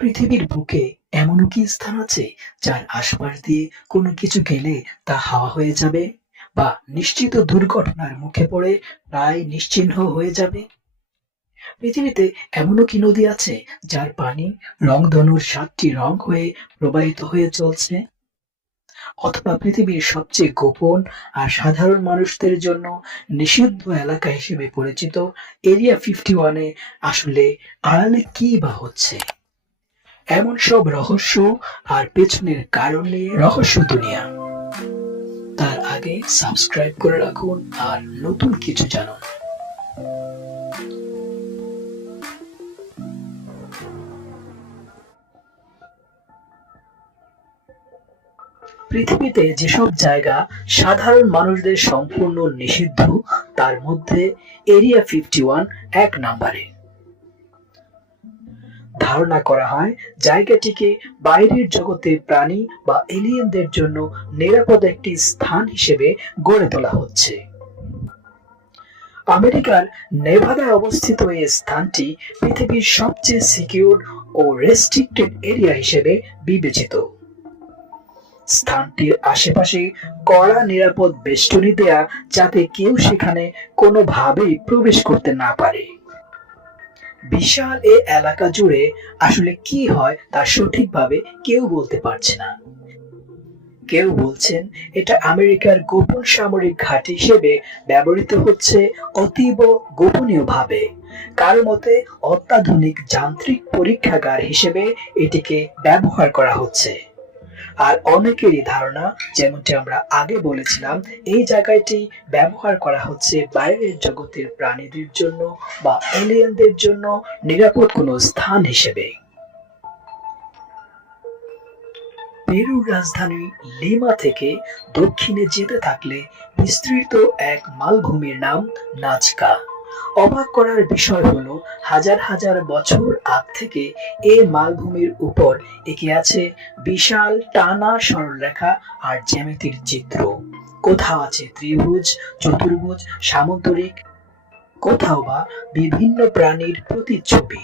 পৃথিবীর বুকে এমনও কি স্থান আছে যার আশপাশ দিয়ে কোনো কিছু গেলে তা হাওয়া হয়ে যাবে? বা নিশ্চিত দুর্ঘটনার মুখে পড়ে প্রায় নিশ্চিহ্ন হয়ে যাবে? পৃথিবীতে এমনও কি নদী আছে যার পানি রংধনুর সাতটি রং হয়ে প্রবাহিত হয়ে চলছে? অথবা পৃথিবীর সবচেয়ে গোপন আর সাধারণ মানুষদের জন্য নিষিদ্ধ এলাকা হিসেবে পরিচিত এরিয়া ফিফটি ওয়ানে আসলে আড়ালে কি বা হচ্ছে? এমন সব রহস্য আর পেছনের কারণ রহস্য দুনিয়া। তার আগে সাবস্ক্রাইব করে রাখুন আর নতুন কিছু জানুন। পৃথিবীতে যেসব জায়গা সাধারণ মানুষদের সম্পূর্ণ নিষিদ্ধ, তার মধ্যে এরিয়া ফিফটি ওয়ান এক নম্বরে। ধারণা করা হয়, জায়গাটিকে বাইরের জগতে প্রাণী বা এলিয়েনদের জন্য নিরাপদ একটি স্থান হিসেবে গড়ে তোলা হচ্ছে। আমেরিকার নেভাদায় অবস্থিত এই স্থানটি পৃথিবীর সবচেয়ে সিকিউর ও রেস্ট্রিক্টেড এরিয়া হিসেবে বিবেচিত। স্থানটির আশেপাশে কড়া নিরাপদ বেষ্টনী দেয়া যাতে কেউ সেখানে কোনোভাবেই প্রবেশ করতে না পারে। বিশাল এ এলাকা জুড়ে আসলে কি হয় তা সঠিকভাবে কেউ বলতে পারছে না। কেউ বলছেন, এটা আমেরিকার গোপন সামরিক ঘাঁটি হিসেবে ব্যবহৃত হচ্ছে অতীব গোপনীয়ভাবে। কারও মতে, অত্যাধুনিক যান্ত্রিক পরীক্ষাগার হিসেবে এটিকে ব্যবহার করা হচ্ছে। আর অনেকেরই ধারণা, যেমনটি আমরা আগে বলেছিলাম, এই জায়গাটি ব্যবহার করা হচ্ছে বাইরের জগতের প্রাণীদের জন্য বা এলিয়েনদের জন্য নিরাপদ কোনো স্থান হিসেবে। পেরুর রাজধানী লিমা থেকে দক্ষিণে যেতে থাকলে বিস্তৃত এক মালভূমির নাম নাচকা অবাক করার বিষয় হলো, হাজার হাজার বছর আগ থেকে এই মালভূমির উপর এঁকে আছে বিশাল টানা সরলরেখা আর জ্যামিতির চিত্র। কোথাও আছে ত্রিভুজ, চতুর্ভুজ, সামুদ্রিক, কোথাও বা বিভিন্ন প্রাণীর প্রতিচ্ছবি।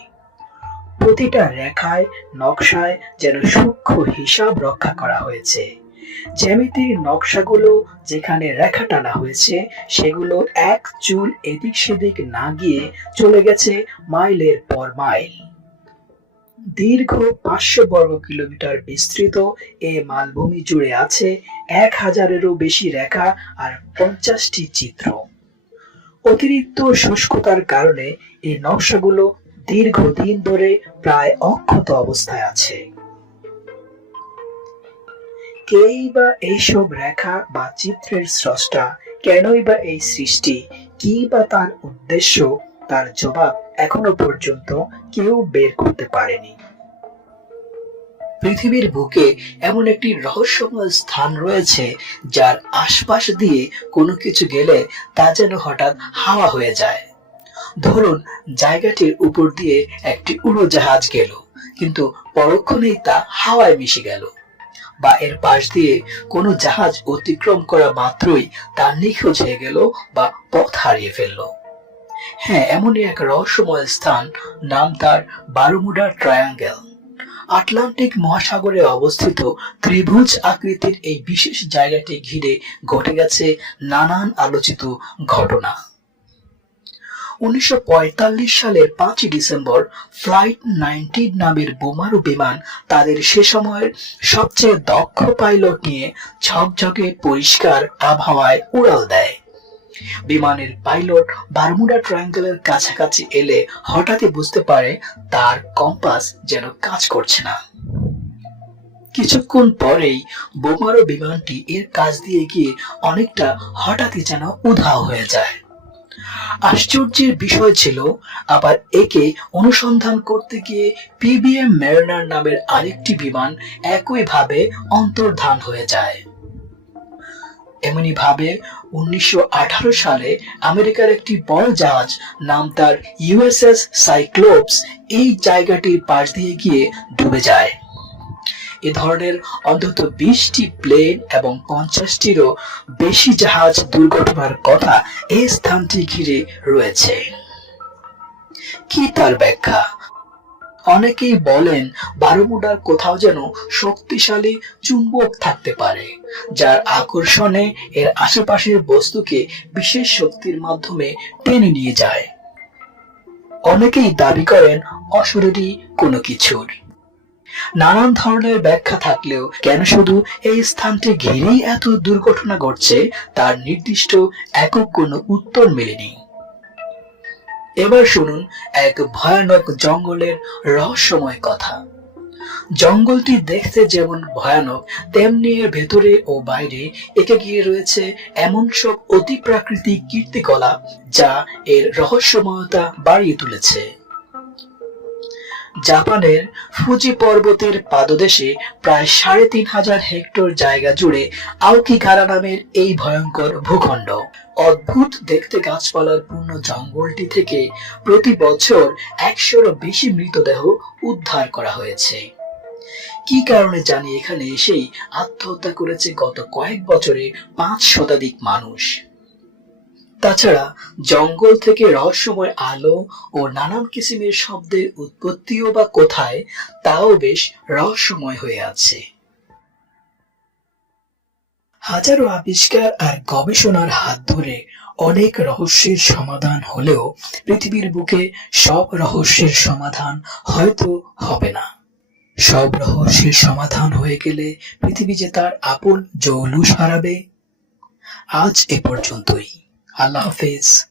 প্রতিটা রেখায়, নকশায় যেন সূক্ষ্ম হিসাব রক্ষা করা হয়েছে। জ্যামিতির নকশাগুলো যেখানে রেখা টানা হয়েছে, সেগুলো এক চুল এদিক সেদিক না গিয়ে চলে গেছে মাইলের পর মাইল। দীর্ঘ পাঁচশো বর্গ কিলোমিটার বিস্তৃত এ মালভূমি জুড়ে আছে এক হাজারেরও বেশি রেখা আর পঞ্চাশটি চিত্র। অতিরিক্ত শুষ্কতার কারণে এই নকশাগুলো দীর্ঘদিন ধরে প্রায় অক্ষত অবস্থায় আছে। কেই বা এইসব রেখা বা চিত্রের স্রষ্টা? কেনই বা এই সৃষ্টি? কি বা তার উদ্দেশ্য? তার জবাব এখনও পর্যন্ত কেউ বের করতে পারেনি। পৃথিবীর বুকে এমন একটি রহস্যময় স্থান রয়েছে, যার আশপাশ দিয়ে কোনো কিছু গেলে তা যেন হঠাৎ হাওয়া হয়ে যায়। ধরুন, জায়গাটির উপর দিয়ে একটি উড়োজাহাজ গেল, কিন্তু পরক্ষণেই তা হাওয়ায় মিশে গেল। বা এর পাশ দিয়ে কোনো জাহাজ অতিক্রম করা মাত্রই তা নিখোঁজ হয়ে গেল বা পথ হারিয়ে ফেলল। হ্যাঁ এমনই এক রহস্যময় স্থান নাম তার বারুমুডা ট্রায়াঙ্গেল। আটলান্টিক মহাসাগরে অবস্থিত ত্রিভুজ আকৃতির এই বিশেষ জায়গাটি ঘিরে ঘটে গেছে নানান আলোচিত ঘটনা। উনিশশো পঁয়তাল্লিশ সালের পাঁচই ডিসেম্বর ফ্লাইট নাইনটিন নামের বোমারু বিমান তাদের সে সময়ের সবচেয়ে দক্ষ পাইলট নিয়ে ঝকঝকে পরিষ্কার আবহাওয়ায় উড়াল দেয়। বিমানের পাইলট বারমুডা ট্রায়াঙ্গেলের কাছাকাছি এলে হঠাৎই বুঝতে পারে তার কম্পাস যেন কাজ করছে না। কিছুক্ষণ পরেই বোমারো বিমানটি এর কাজ দিয়ে গিয়ে অনেকটা হঠাৎই যেন উধাও হয়ে যায়। আশ্চর্যের বিষয় ছিল, আবার একে অনুসন্ধান করতে গিয়ে পিবিএম মেরিনার নামের আরেকটি বিমান একইভাবে অন্তর্ধান হয়ে যায়। এমনি ভাবে উনিশশো সালে আমেরিকার একটি বড় জাহাজ নাম তার ইউএসএস সাইক্লোপস এই জায়গাটির পাশ দিয়ে গিয়ে ডুবে যায়। এ ধরনের অন্তত বিশটি প্লেন এবং পঞ্চাশটিরও বেশি জাহাজ দুর্ঘটনার কথা এই স্থানটি ঘিরে রয়েছে। কি তার ব্যাখ্যা? অনেকেই বলেন বারোমুডার কোথাও যেন শক্তিশালী চুম্বক থাকতে পারে, যার আকর্ষণে এর আশেপাশের বস্তুকে বিশেষ শক্তির মাধ্যমে টেনে নিয়ে যায়। অনেকেই দাবি করেন অশরীরী কোনো কিছুর। নানান ধরনের ব্যাখ্যা থাকলেও কেন শুধু এই স্থানটি ঘিরেই এত দুর্ঘটনা ঘটছে, তার নির্দিষ্ট একক কোনো উত্তর মেলেনি। এবার শুনুন এক ভয়ানক জঙ্গলের রহস্যময় কথা। জঙ্গলটি দেখতে যেমন ভয়ানক, তেমনি এর ভেতরে ও বাইরে একে গিয়ে রয়েছে এমন সব অতি প্রাকৃতিক কীর্তিকলা যা এর রহস্যময়তা বাড়িয়ে তুলেছে। জাপানের ফুজি পর্বতের পাদদেশে প্রায় সাড়ে তিন হাজার হেক্টর জায়গা জুড়ে আউকিগারা নামের এই ভয়ঙ্কর ভূখণ্ড। অদ্ভুত দেখতে গাছপালার পূর্ণ জঙ্গলটি থেকে প্রতি বছর একশোরও বেশি মৃতদেহ উদ্ধার করা হয়েছে। কি কারণে জানি এখানে এসেই আত্মহত্যা করেছে গত কয়েক বছরে পাঁচ শতাধিক মানুষ। তাছাড়া জঙ্গল থেকে রহস্যময় আলো ও নানান কিসিমের শব্দের উৎপত্তিও বা কোথায়, তাও বেশ রহস্যময় হয়ে আছে। হাজারো আবিষ্কার আর গবেষণার হাত ধরে অনেক রহস্যের সমাধান হলেও পৃথিবীর বুকে সব রহস্যের সমাধান হয়তো হবে না। সব রহস্যের সমাধান হয়ে গেলে পৃথিবী যে তার আপন জৌলুস হারাবে, আজ এ পর্যন্তই। I love these.